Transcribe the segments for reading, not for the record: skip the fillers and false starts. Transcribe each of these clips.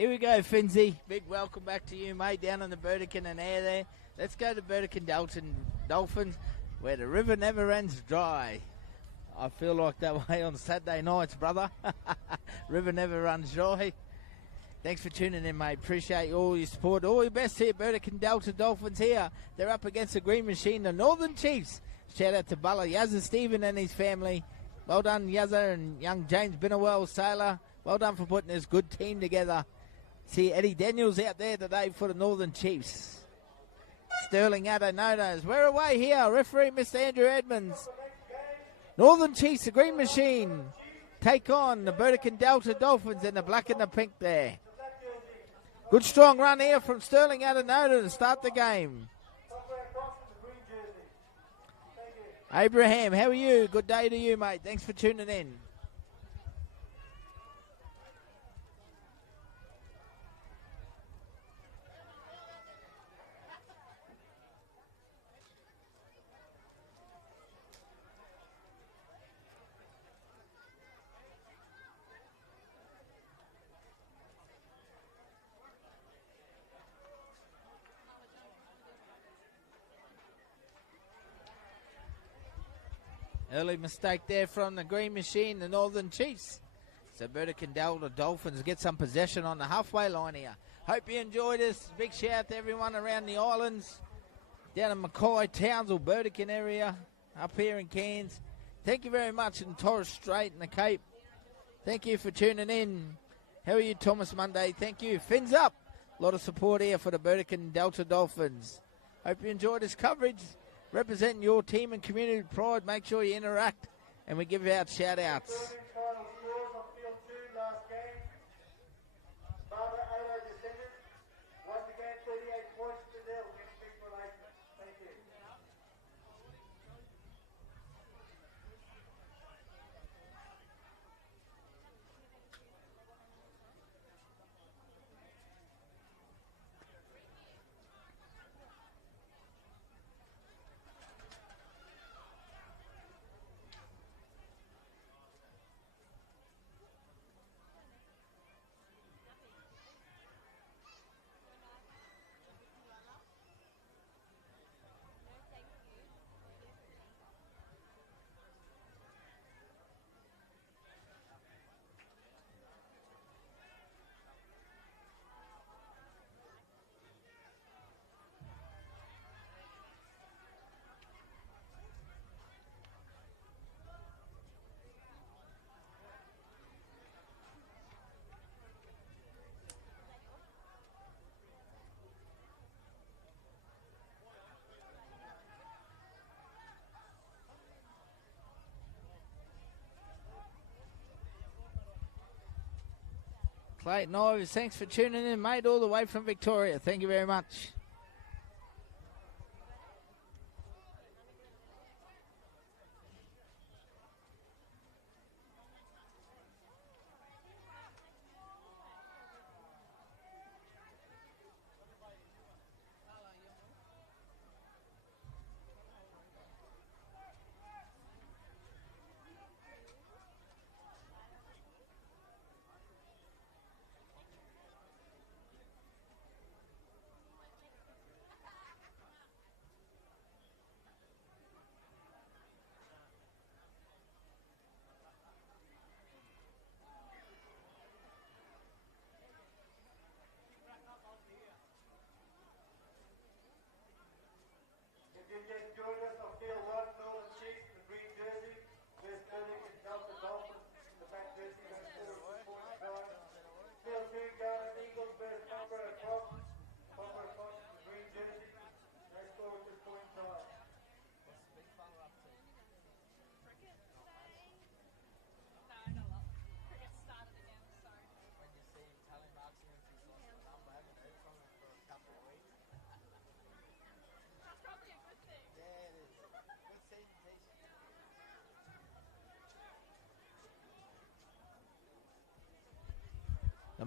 Here we go, Finzi. Big welcome back to you, mate, down in the Burdekin and air there. Let's go to Burdekin Dolphins, where the river never runs dry. I feel like that way on Saturday nights, brother. River never runs dry. Thanks for tuning in, mate. Appreciate all your support. All your best here, Burdekin Delta Dolphins here. They're up against the Green Machine, the Northern Chiefs. Shout out to Buller, Yazza Stephen and his family. Well done, Yazza and young James Binnewell, sailor. Well done for putting this good team together. See Eddie Daniels out there today for the Northern Chiefs. Sterling Adonotas. We're away here. Referee Mr. Andrew Edmonds. Northern Chiefs, the Green Machine, take on the Burdekin Delta Dolphins in the black and the pink there. Good strong run here from Sterling Adenota to start the game. Abraham, how are you? Good day to you, mate. Thanks for tuning in. Early mistake there from the Green Machine, the Northern Chiefs. So Burdekin Delta Dolphins get some possession on the halfway line here. Hope you enjoyed this. Big shout out to everyone around the islands, down in Mackay, Townsville, Burdekin area, up here in Cairns. Thank you very much in Torres Strait and the Cape. Thank you for tuning in. How are you, Thomas Monday? Thank you. Fins up. A lot of support here for the Burdekin Delta Dolphins. Hope you enjoyed this coverage. Representing your team and community pride, make sure you interact and we give out shout outs. Clayton Ives, thanks for tuning in, mate, all the way from Victoria. Thank you very much.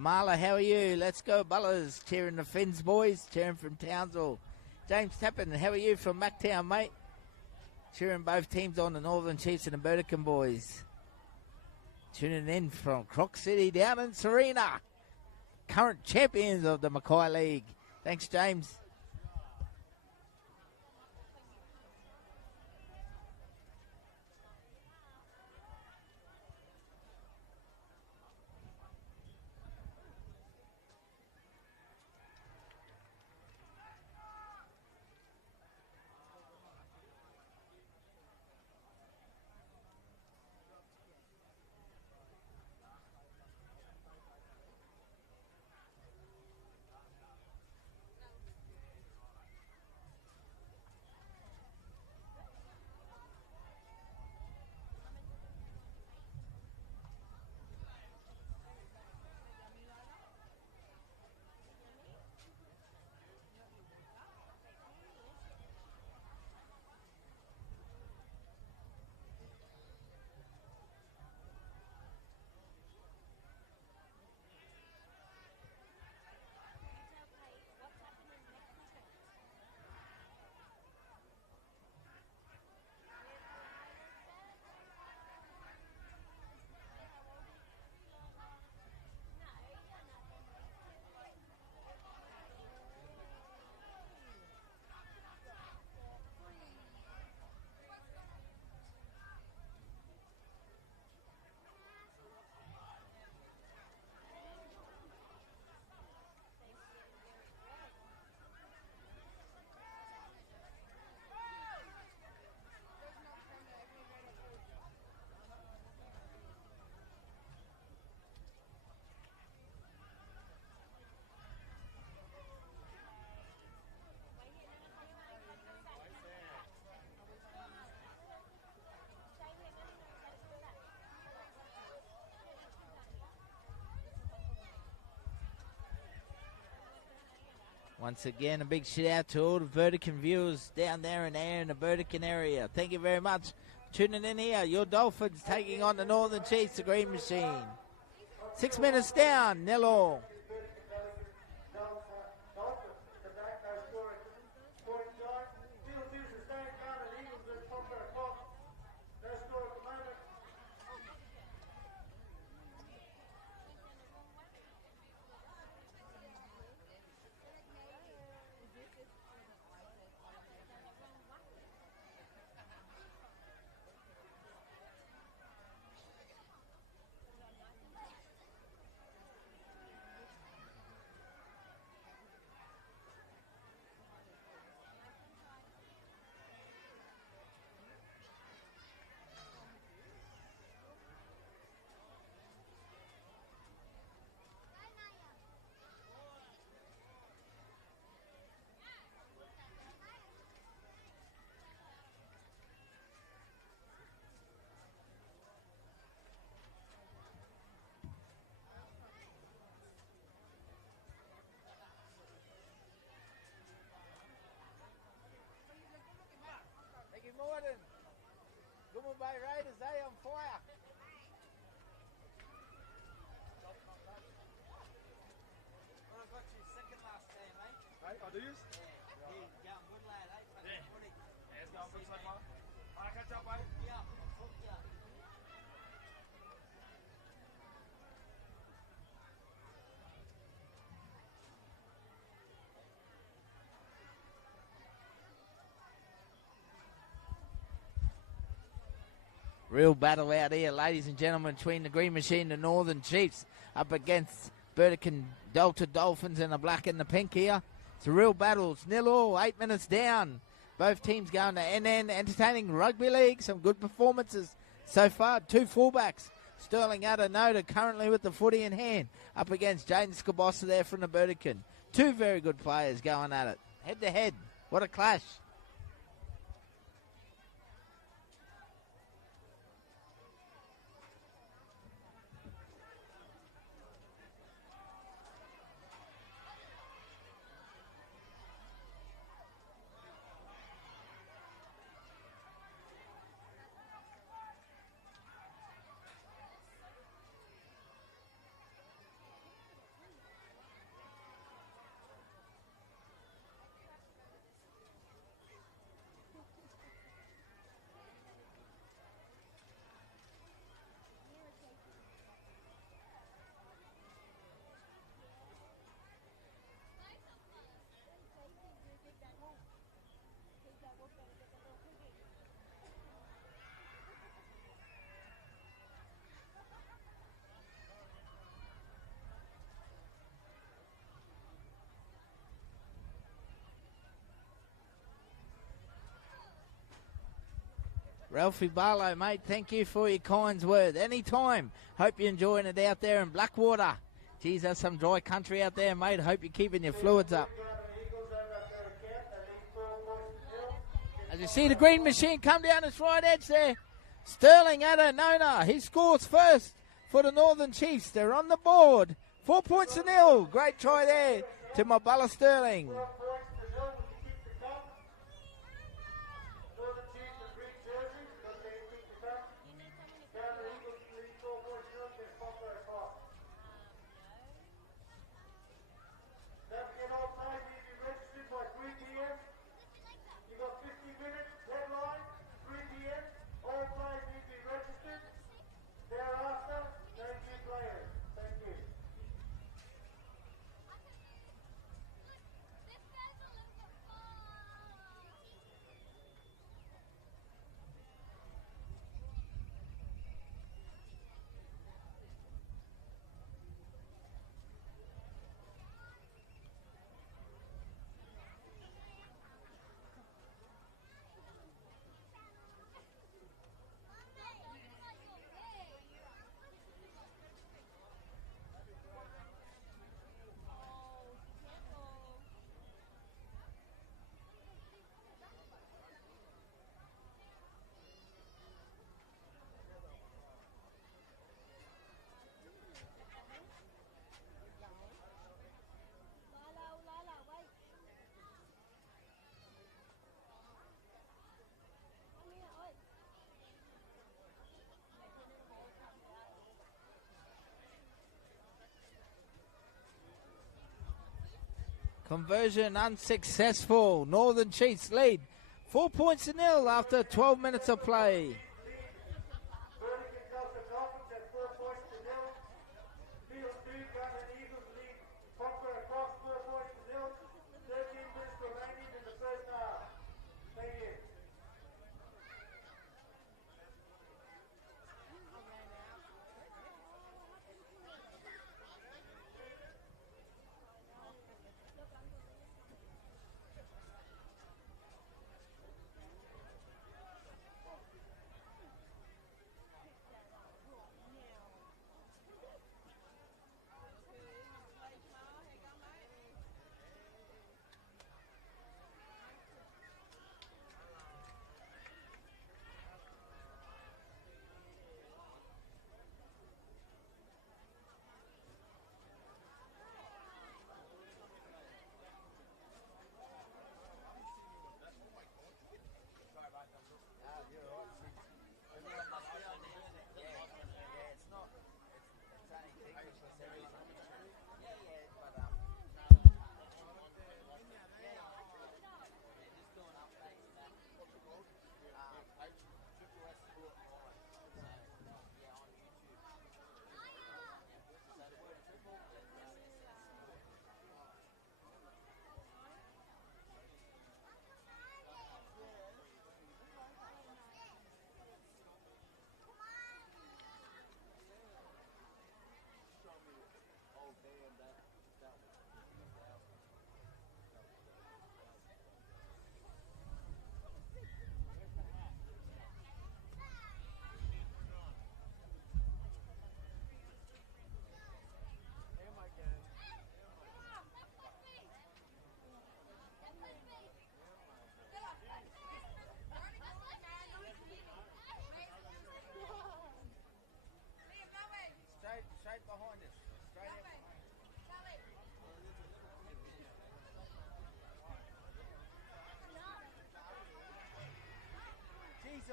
Marla, how are you? Let's go, Bullers. Cheering the Finns, boys. Cheering from Townsville. James Tappan, how are you from Mactown, mate? Cheering both teams on, the Northern Chiefs and the Burdekin boys. Tuning in from Croc City down in Serena. current champions of the Mackay League. Thanks, James. Once again, a big shout out to all the Burdekin viewers down there in the Burdekin area. Thank you very much for tuning in here. Your Dolphins taking on the Northern Chiefs, the Green Machine. 6 minutes down, 0-0. Morning. Goodman Bay Raiders, they on fire. Well, I got you second last game, mate. Hey, do you? Yeah. Going good, lad, eh? Yeah. Yeah, it's going good so far. I'll catch up, mate. Yeah, I'll talk to you. Real battle out here, ladies and gentlemen, between the Green Machine and the Northern Chiefs up against Burdekin Delta Dolphins in the black and the pink here. It's a real battle. It's 0-0, 8 minutes down. Both teams going to NN Entertaining Rugby League. Some good performances so far. Two fullbacks. Sterling Adenoda currently with the footy in hand up against Jaden Scabossa there from the Burdekin. Two very good players going at it. Head to head. What a clash. Ralphie Barlow, mate, thank you for your kind words. Anytime. Hope you're enjoying it out there in Blackwater. Geez, there's some dry country out there, mate. Hope you're keeping your fluids up. As you see the green machine come down its right edge there. Sterling Adonona, he scores first for the Northern Chiefs. They're on the board. 4 points to nil. Great try there to Mabala Sterling. Conversion unsuccessful. Northern Chiefs lead 4 points to nil after 12 minutes of play.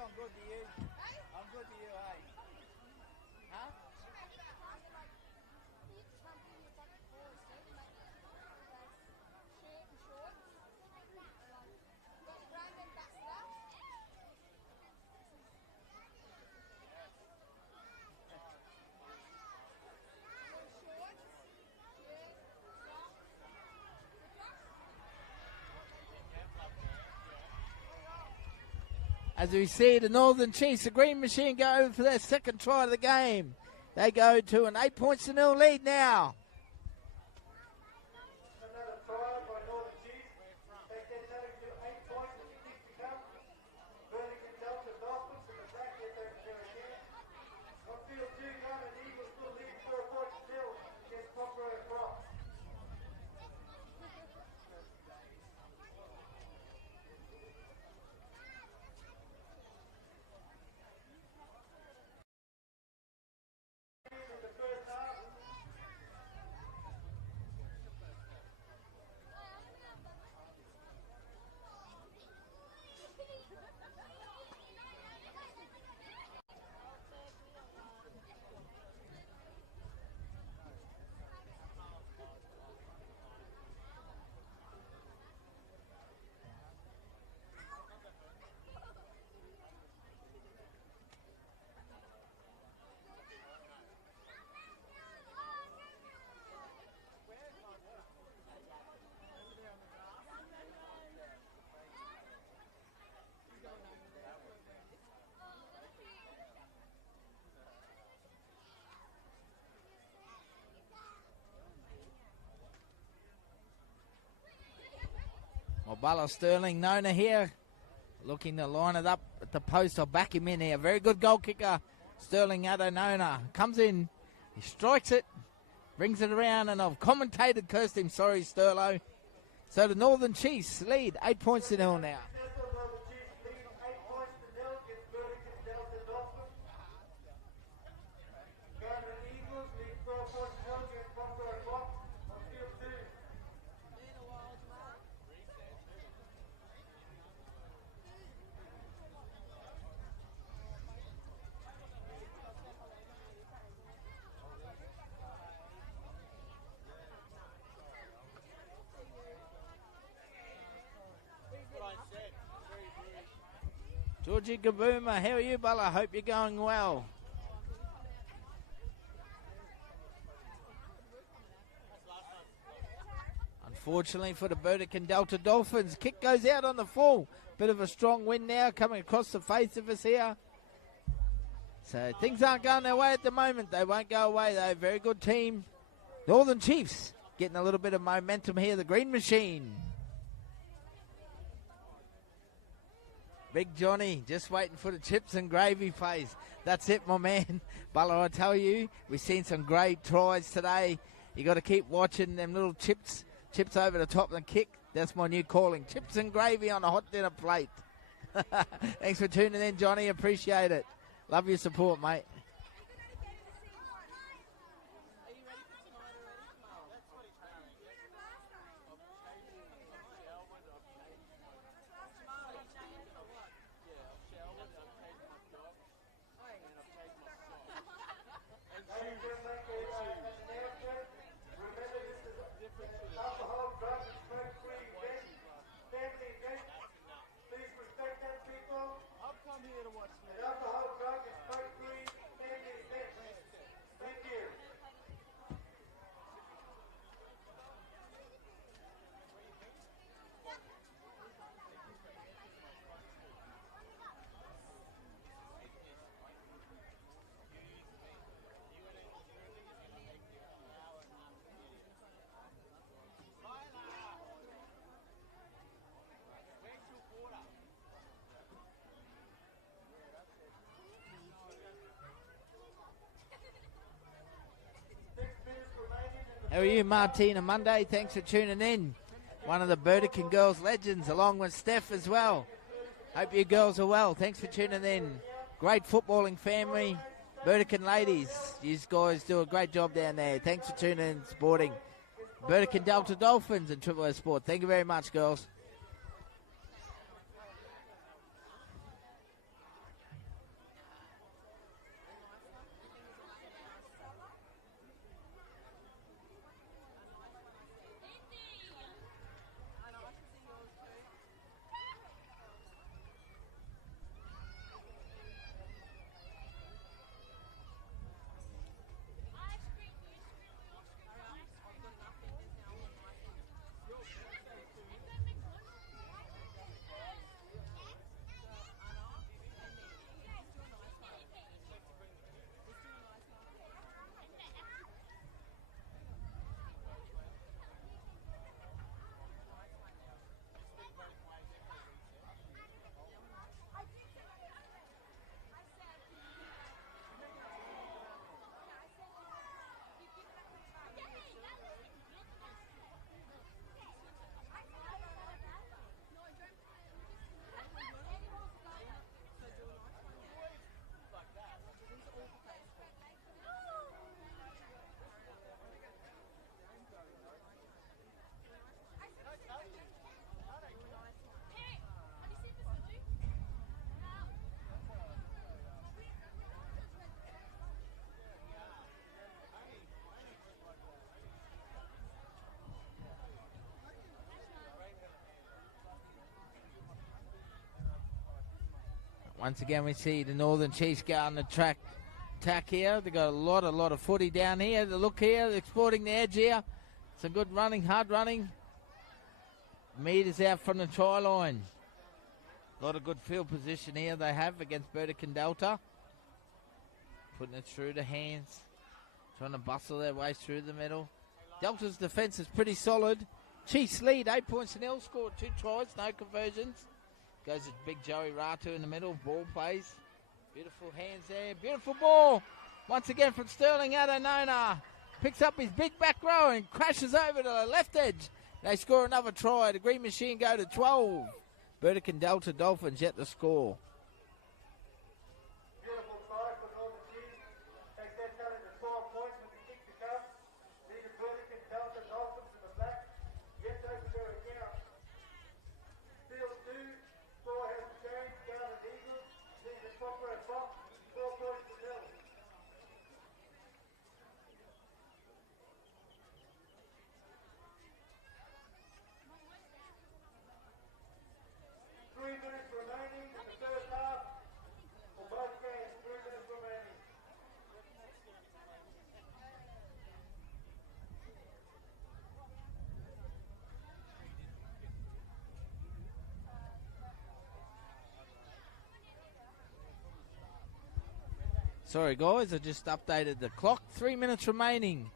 I'm good to you. I'm good to you, hey? Huh? As we see the Northern Chiefs, the Green Machine go over for their second try of the game. They go to an 8 points to nil lead now. Another try by Northern Chiefs. They get that to 8 points. Burdekin Delta Dolphins to Bala Sterling, Nona here, looking to line it up at the post. I'll back him in here. Very good goal kicker, Sterling Adonona. Comes in, he strikes it, brings it around, and I've commentated, cursed him, sorry, Sterlo. So the Northern Chiefs lead 8 points to 0 now. Georgie Gabooma, how are you, Bella? Hope you're going well. Unfortunately for the Burdekin Delta Dolphins, kick goes out on the full. Bit of a strong wind now coming across the face of us here. So things aren't going their way at the moment. They won't go away though. Very good team. Northern Chiefs getting a little bit of momentum here. The Green Machine. Big Johnny just waiting for the chips and gravy phase. That's it, my man. Butler, I tell you, we've seen some great tries today. You got to keep watching them little chips over the top and kick. That's my new calling. Chips and gravy on a hot dinner plate. Thanks for tuning in, Johnny. Appreciate it. Love your support, mate. How are you, Martina Monday? Thanks for tuning in. One of the Burdekin girls legends, along with Steph as well. Hope you girls are well. Thanks for tuning in. Great footballing family. Burdekin ladies, you guys do a great job down there. Thanks for tuning in, supporting Burdekin Delta Dolphins and Triple S Sport. Thank you very much, girls. Once again, we see the Northern Chiefs go on the track attack here. They've got a lot of footy down here. The look here, they're exploiting the edge here. Some good running, hard running. Meters out from the try line. A lot of good field position here they have against Burdekin Delta. Putting it through the hands. Trying to bustle their way through the middle. Delta's defence is pretty solid. Chiefs lead 8-0, scored 2 tries, no conversions. Goes to big Joey Ratu in the middle, ball plays. Beautiful hands there, beautiful ball. Once again from Sterling Adonona. Picks up his big back row and crashes over to the left edge. They score another try. The Green Machine go to 12. Burdekin Delta Dolphins yet to score. Beautiful try for Northern Chiefs. Take that down to 12 points with the kick to come. These are Burdekin Delta Dolphins in the back. Yet to open their account. Field 2, score has changed. Down to Eagles. These are Popper and Fox. 4 points to nil. 3 minutes remaining in the first half. For both games, 3 minutes remaining. Sorry guys, I just updated the clock. 3 minutes remaining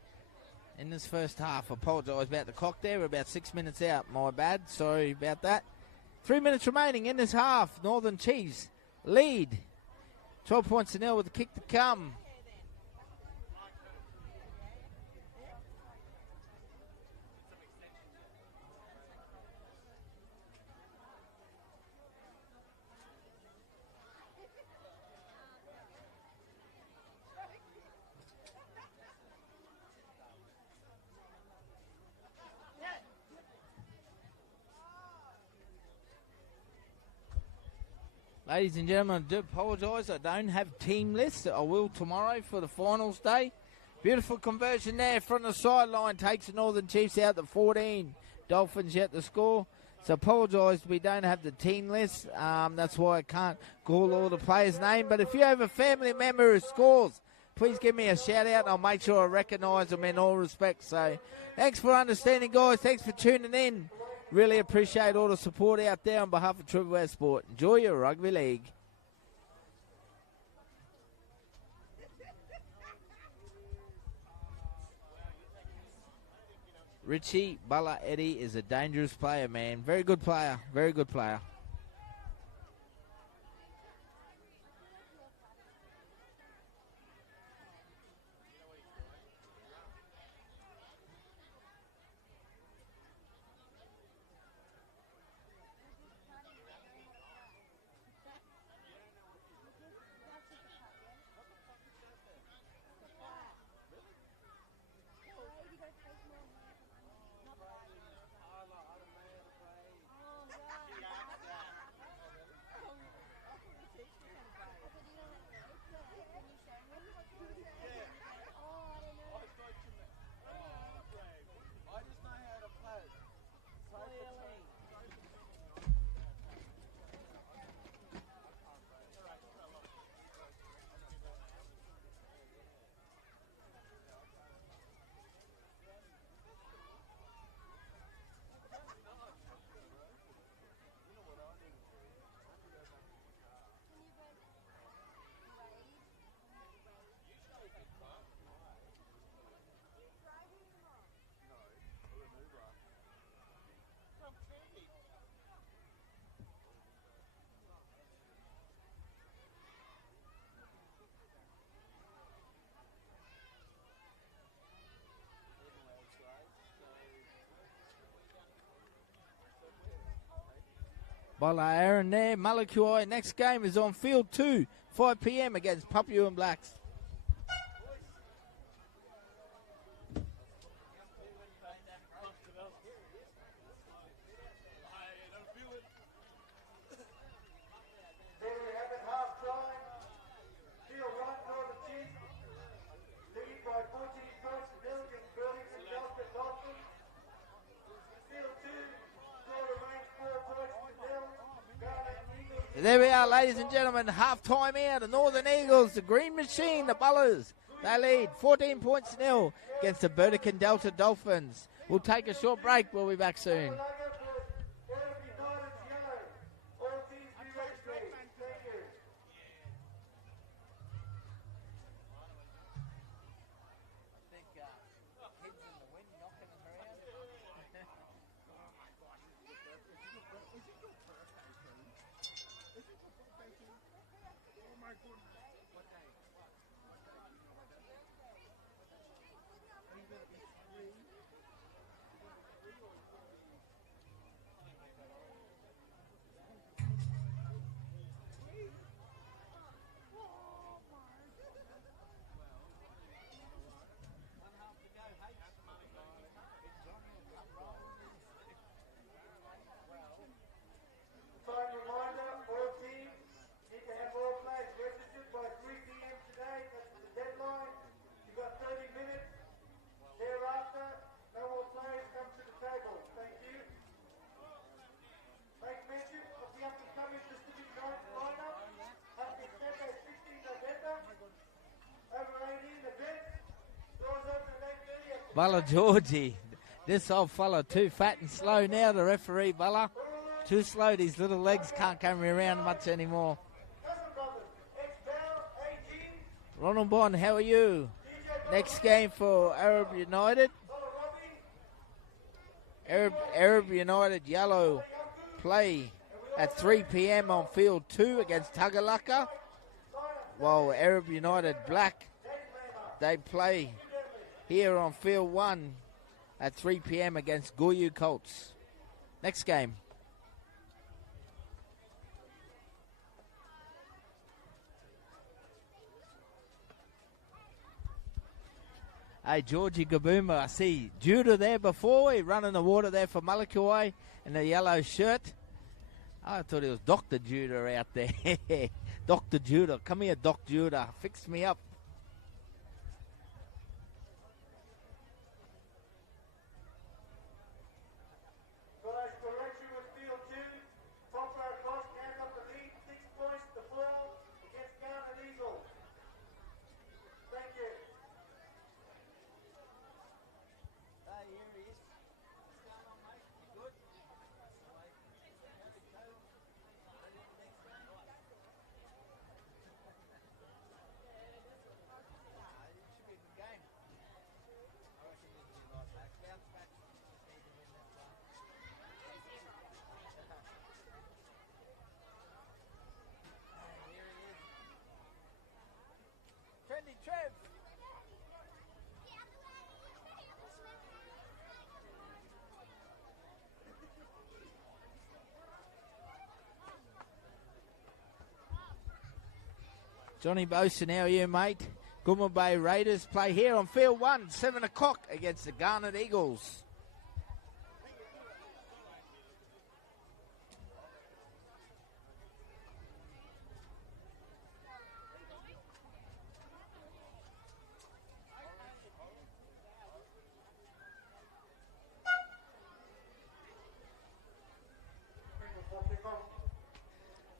in this first half. Apologise about the clock there. We're about 6 minutes out. My bad. Sorry about that. 3 minutes remaining in this half. Northern Chiefs lead 12-0 with the kick to come. Ladies and gentlemen, I do apologise. I don't have team lists. I will tomorrow for the finals day. Beautiful conversion there from the sideline. Takes the Northern Chiefs out to 14. Dolphins yet to score. So apologise, we don't have the team list. That's why I can't call all the players' name. But if you have a family member who scores, please give me a shout out and I'll make sure I recognise them in all respects. So thanks for understanding, guys. Thanks for tuning in. Really appreciate all the support out there on behalf of Triple West Sport. Enjoy your rugby league. Richie Bala Eddie is a dangerous player, man. Very good player. Very good player. Bola Aaron there, Malakui. Next game is on field 2, 5 p.m. against Papua and Blacks. There we have it, half time. Field 1, Northern Chiefs. Lead by 14 points to nil against Burdekin Delta Dolphins. Field 2, score remains 4 points to nil. There we are, ladies and gentlemen. Half time out. The Northern Eagles, the Green Machine, the Bullers. They lead 14-0 against the Burdekin Delta Dolphins. We'll take a short break. We'll be back soon. Time reminder, all teams need to have all players registered by 3 p.m. today. That's the deadline. You've got 30 minutes. Thereafter, no more players come to the table. Thank you. Make mention of the up-and-coming Pacific lineup. Happening Saturday, 16 November. Over 18 events. Doors open at 8:30 at the Bella Georgie. This old fella too fat and slow now, the referee, Bella. Too slow, these little legs can't carry around much anymore. Cousin Brothers, ex-Bell, AG, Ronald Bond, how are you? DJ Next game for Arab United. Rugby, Arab United Yellow play at 3 p.m. on field 2 against Tagalaka. While Arab United Black, they play here on field 1 at 3 p.m. against Goyu Colts. Next game. Hey, Georgie Gaboomba, I see Judah there before. He running the water there for Malakawai in the yellow shirt. I thought it was Dr. Judah out there. Dr. Judah, come here, Doc Judah. Fix me up. Guys, correction with field 2. Poplar Cross hands up the lead. 6 points to 4 against Garnet Eagles. Thank you. Hey, here he is. What's going on, mate? You good? Trendy Trev. Johnny Boson, how are you, mate? Goomba Bay Raiders play here on field 1, 7 o'clock against the Garnet Eagles.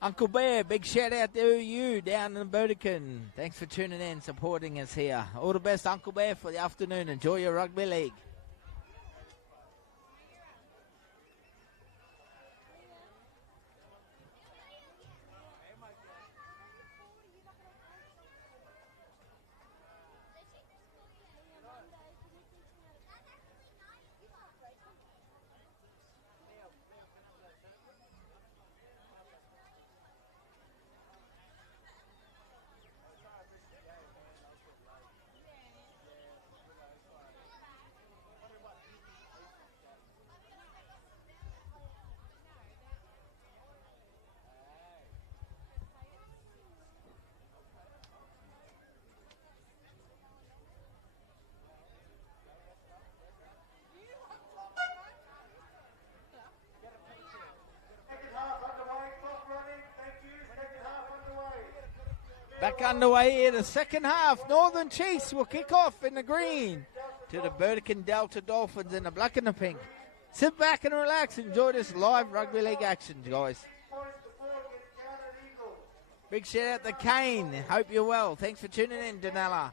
Uncle Bear, big shout out to you down in Burdekin. Thanks for tuning in, supporting us here. All the best, Uncle Bear, for the afternoon. Enjoy your rugby league. Back underway here, the second half. Northern Chiefs will kick off in the green to the Burdekin Delta Dolphins in the black and the pink. Sit back and relax. Enjoy this live rugby league action, guys. Big shout out to Kane. Hope you're well. Thanks for tuning in, Danella.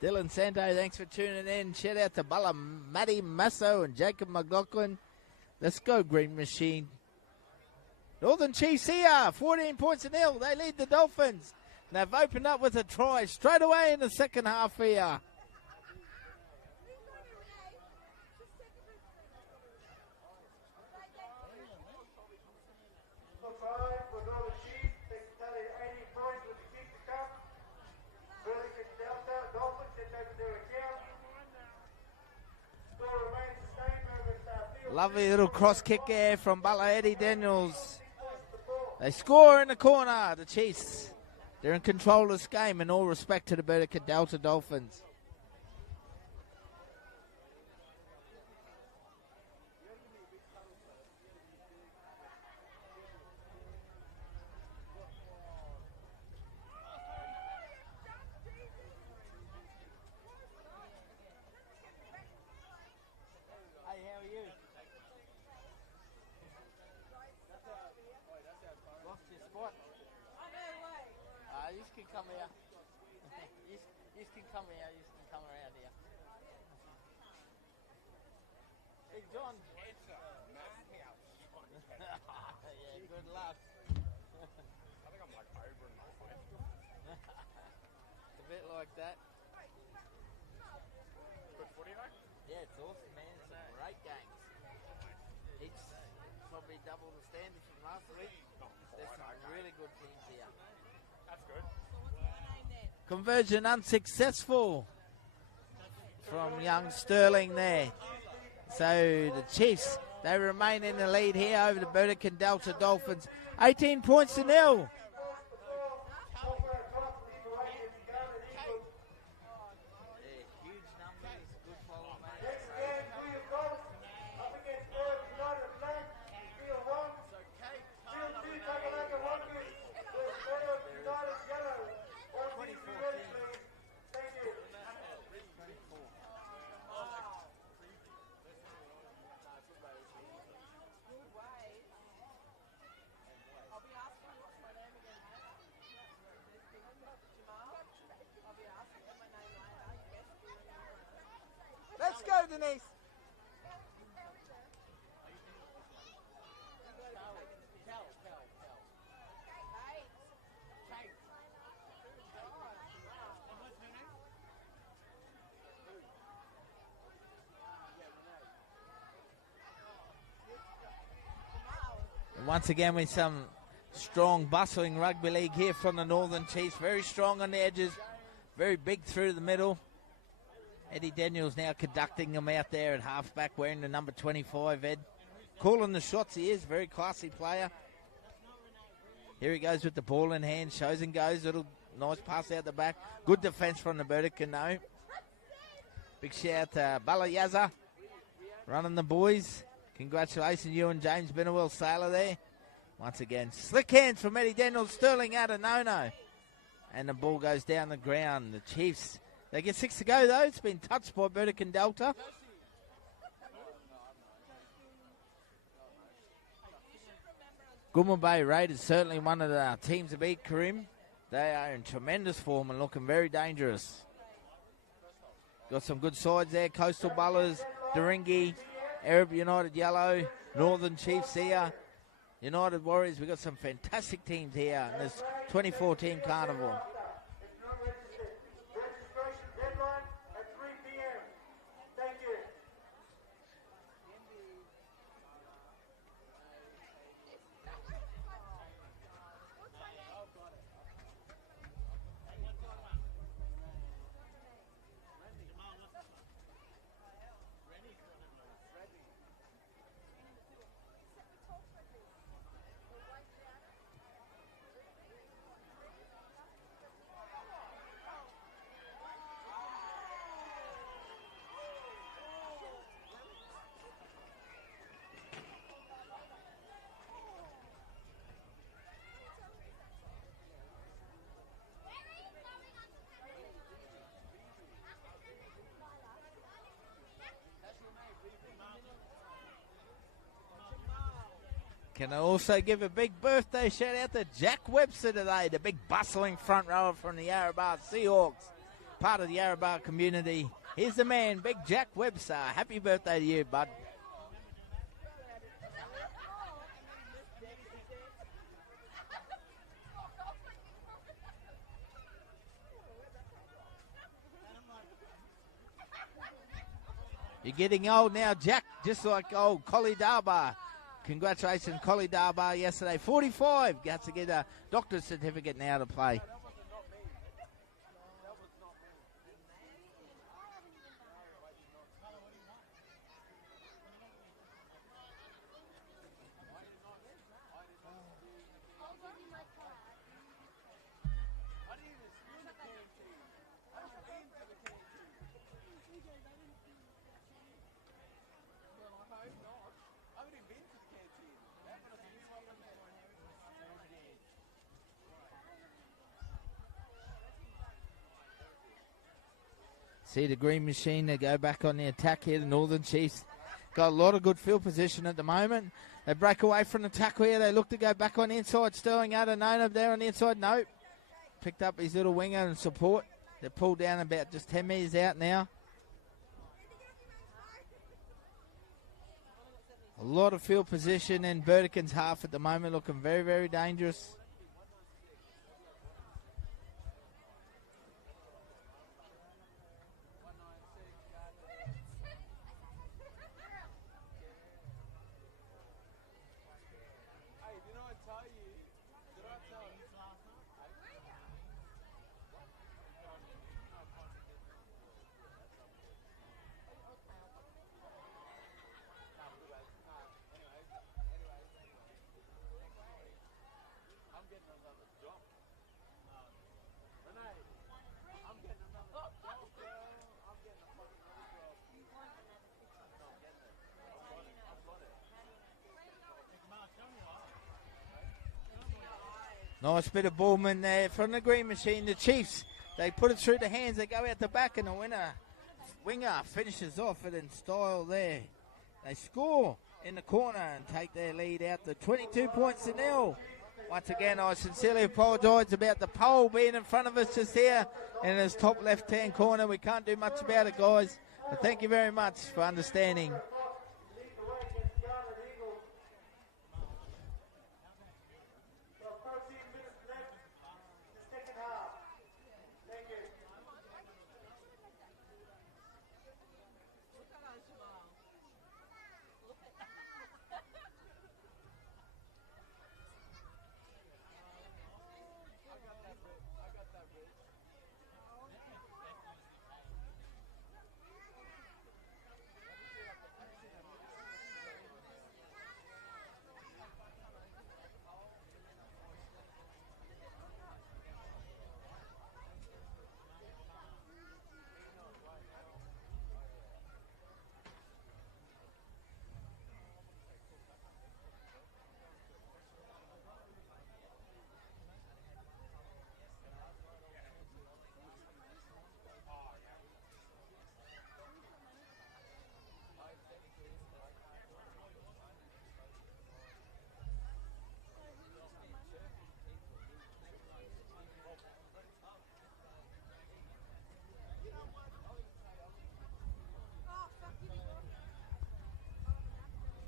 Dylan Santo, thanks for tuning in. Shout out to Bala, Matty Masso, and Jacob McLaughlin. Let's go, Green Machine. Northern Chiefs here, 14 points to nil. They lead the Dolphins. And they've opened up with a try straight away in the second half here. Lovely little cross kick there from Butler Eddie Daniels. They score in the corner, the Chiefs. They're in control of this game, in all respect to the Burdekin Delta Dolphins. You can come here. You can come here. You can come around here. Hey, John. It's a mass house. Yeah, good luck. I think I'm like over in my face. It's a bit like that. Good footy, though? Yeah, it's awesome, man. It's great games. Each probably double the standard from last week. There's some really good teams here. That's good. Conversion unsuccessful from young Sterling there. So the Chiefs, they remain in the lead here over the Burdekin Delta Dolphins. 18 points to nil. Let's go, Denise. And once again with some strong, bustling rugby league here from the Northern Chiefs. Very strong on the edges, very big through the middle. Eddie Daniels now conducting them out there at halfback, wearing the number 25, Ed. Calling the shots, he is. Very classy player. Here he goes with the ball in hand. Shows and goes. Little nice pass out the back. Good defence from the Burdekin, though. Big shout out to Balayaza. Running the boys. Congratulations, you and James Benawell Sailor there. Once again, slick hands from Eddie Daniels. Sterling out of no-no. And the ball goes down the ground. The Chiefs, they get 6 to go, though. It's been touched by Burdekin Delta. Goulburn Bay Raiders, certainly one of the teams to beat, Karim. They are in tremendous form and looking very dangerous. Got some good sides there. Coastal Bullers, Doringi, Arab United Yellow, Northern Chiefs here, United Warriors. We've got some fantastic teams here in this 24-team carnival. Can I also give a big birthday shout out to Jack Webster today, the big bustling front rower from the Yarrabah Seahawks, part of the Yarrabah community. Here's the man, big Jack Webster. Happy birthday to you, bud. You're getting old now, Jack, just like old Collie Darbar. Congratulations, Collie Darbar, yesterday. 45, got to get a doctor's certificate now to play. See the green machine, they go back on the attack here. The Northern Chiefs got a lot of good field position at the moment. They break away from the tackle here. They look to go back on the inside. Sterling Adenona there on the inside. Nope. Picked up his little winger and support. They're pulled down about just 10 metres out now. A lot of field position in Burdekin's half at the moment, looking very, very dangerous. Nice bit of ballman there from the green machine. The Chiefs, they put it through the hands. They go out the back, and the winger finishes off it in style there. They score in the corner and take their lead out to 22 points to nil. Once again, I sincerely apologise about the pole being in front of us just here in this top left-hand corner. We can't do much about it, guys. But thank you very much for understanding.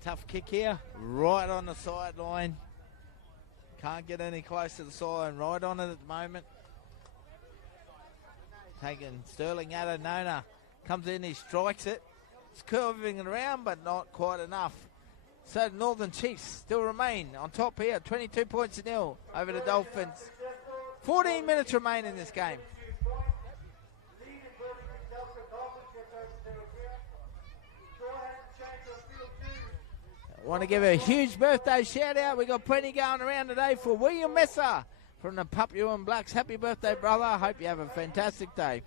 Tough kick here, right on the sideline. Can't get any close to the sideline, right on it at the moment. Taking Sterling Adenona, comes in, he strikes it. It's curving it around, but not quite enough. So the Northern Chiefs still remain on top here, 22 points to nil over the Dolphins. 14 minutes remain in this game. I want to give a huge birthday shout out. We got plenty going around today for William Messer from the Papua and Blacks. Happy birthday, brother. I hope you have a fantastic day.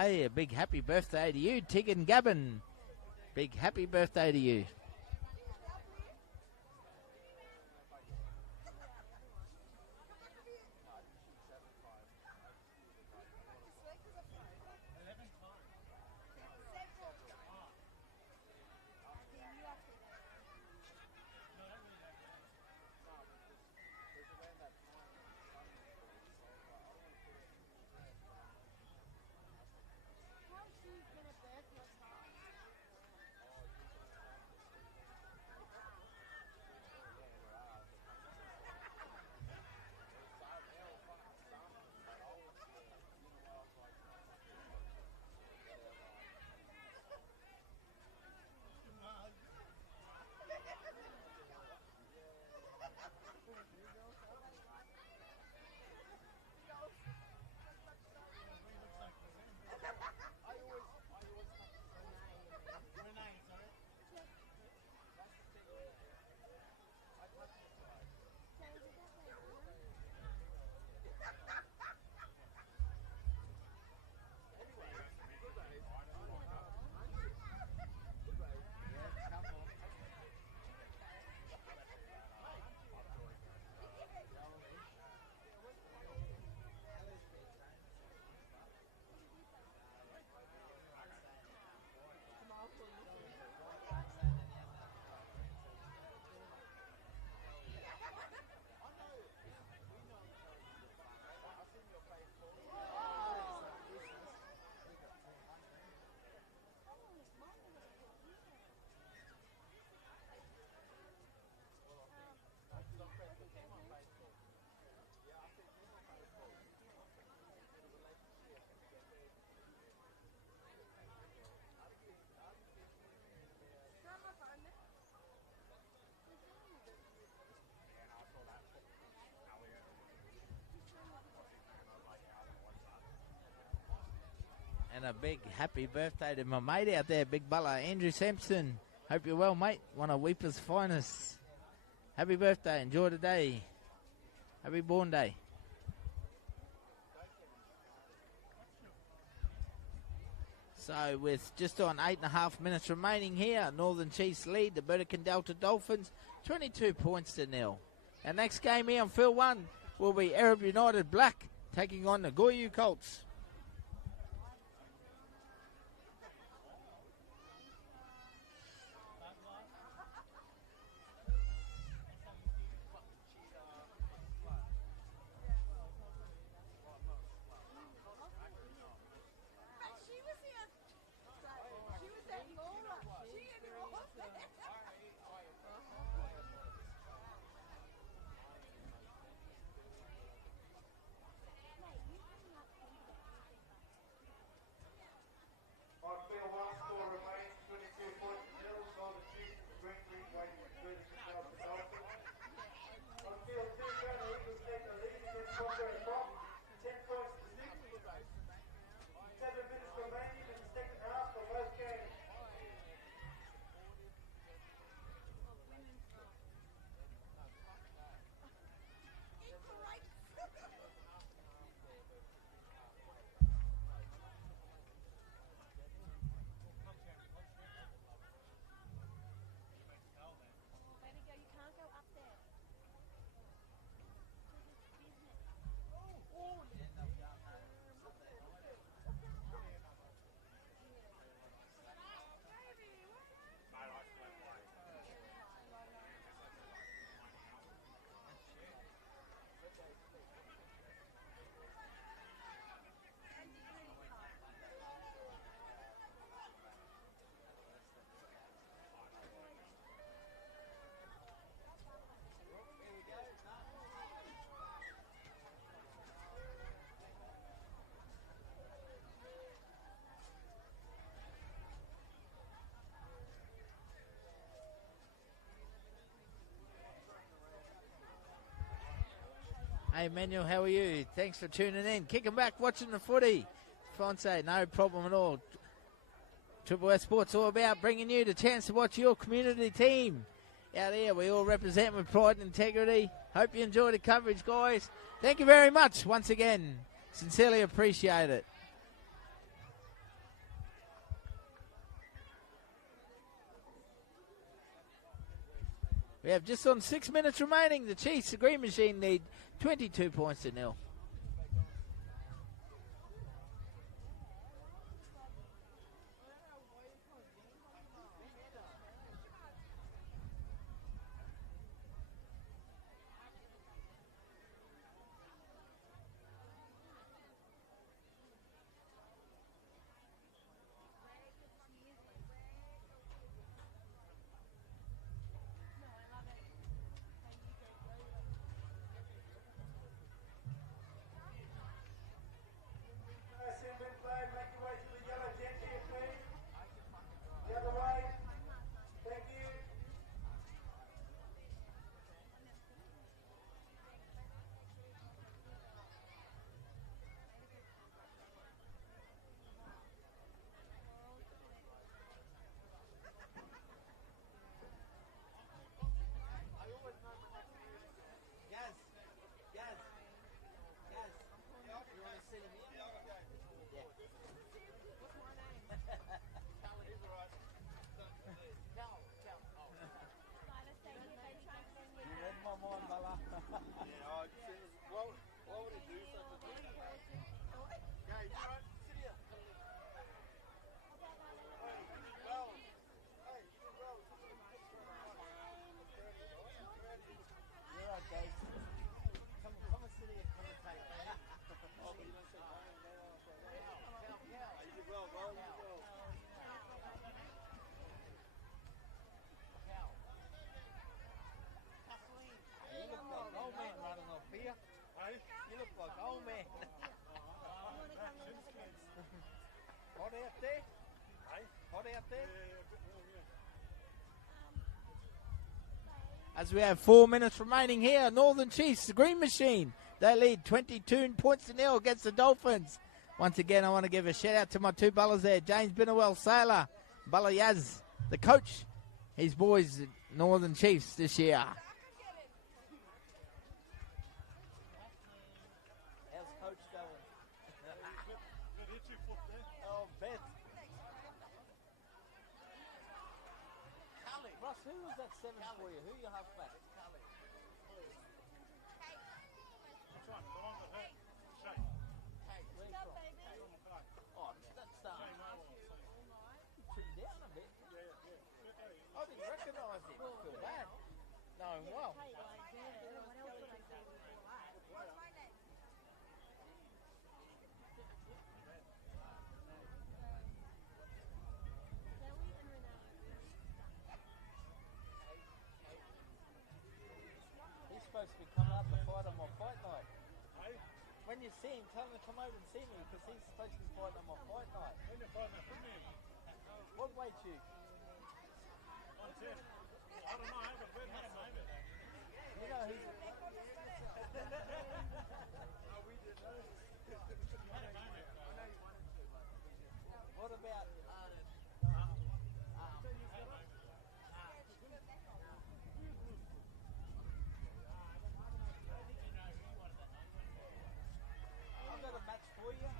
Hey, a big happy birthday to you, Tig and Gavin. Big happy birthday to you. And a big happy birthday to my mate out there, big baller, Andrew Sampson. Hope you're well, mate. One of Weeper's finest. Happy birthday. Enjoy the day. Happy born day. So with just on 8.5 minutes remaining here, Northern Chiefs lead the Burdekin Delta Dolphins 22 points to 0. Our next game here on Field 1 will be Arab United Black taking on the Goyu Colts. On field one, score remains 22 points to 0. Solid Chiefs and the Green Green waiting for Burdekin Delta Dolphins. On field two, Ghana Eagles take the lead against 1Gordonvale, 10 points to 6. 7 minutes remaining in the second half for both games. Hey Manuel, how are you? Thanks for tuning in. Kicking back, watching the footy. Fonse, no problem at all. Triple S Sports all about bringing you the chance to watch your community team. Out here, we all represent with pride and integrity. Hope you enjoy the coverage, guys. Thank you very much once again. Sincerely appreciate it. We have just on 6 minutes remaining. The Chiefs, the Green Machine, lead 22 points to nil. As we have 4 minutes remaining here, Northern Chiefs, the Green Machine, they lead 22 points to nil against the Dolphins. Once again, I want to give a shout out to my two ballers there, James Binawell, Sailor, Balayaz, the coach, his boys, Northern Chiefs this year. How's coach going? Oh, bet. Ross, who was that 7 for you? Who your halfback? Oh, that's trimmed down a bit. I didn't recognise him. I feel bad. Know him well. He's supposed to be coming up to fight on my fight night. When you see him, tell him to come over and see me because he's supposed to be fighting on my fight night. What weight you? 110. I don't know, I haven't been there, maybe. You know he's... What about... I've got a match for you.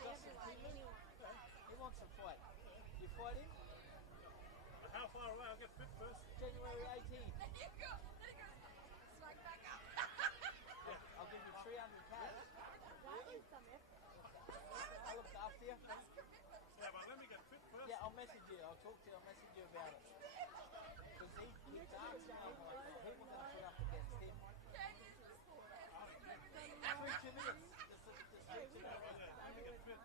Justin Timmons, he wants to fight. You fight him? How far away? I'll get fit first. January 18th. I'll give you 300 cash. I looked after you. Yeah, but let me get fit first. Yeah, I'll message you. I'll talk to you. I'll message you about it. Because he keeps asking me, I'm like, who am I going to put up against him? 3 minutes. Let me get fit.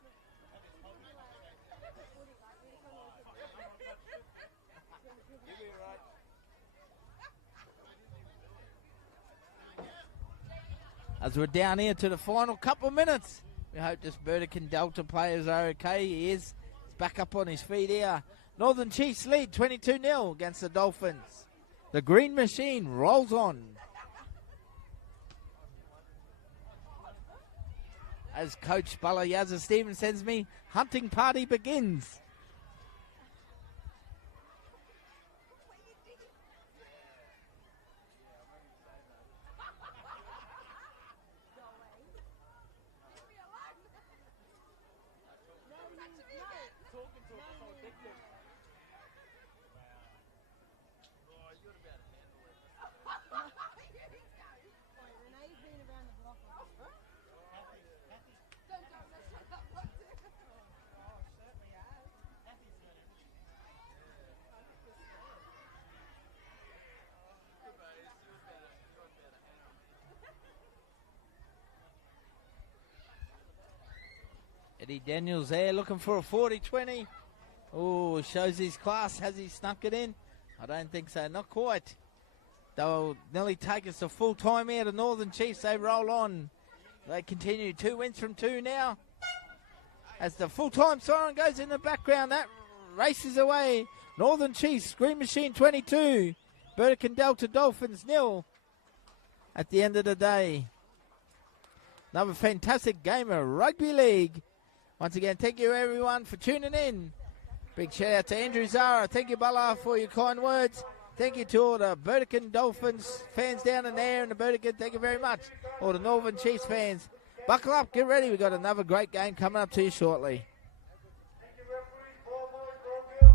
You'll be right. As we're down here to the final couple of minutes, we hope this Burdekin Delta players are okay. He is. He's back up on his feet here. Northern Chiefs lead 22-0 against the Dolphins. The Green Machine rolls on. As Coach Balayaza Stevens sends me, hunting party begins. Eddie Daniels there looking for a 40-20. Oh, shows his class. Has he snuck it in? I don't think so. Not quite. They'll nearly take us to full time here. The Northern Chiefs, they roll on. They continue. 2 wins from 2 now. As the full-time siren goes in the background, that races away. Northern Chiefs, Green Machine 22. Burdekin Delta Dolphins 0 at the end of the day. Another fantastic game of rugby league. Once again, thank you everyone for tuning in. Big shout out to Andrew Zara. Thank you, Bala, for your kind words. Thank you to all the Burdekin Dolphins fans down in there in the Burdekin. Thank you very much. All the Northern Chiefs fans. Buckle up, get ready. We've got another great game coming up to you shortly.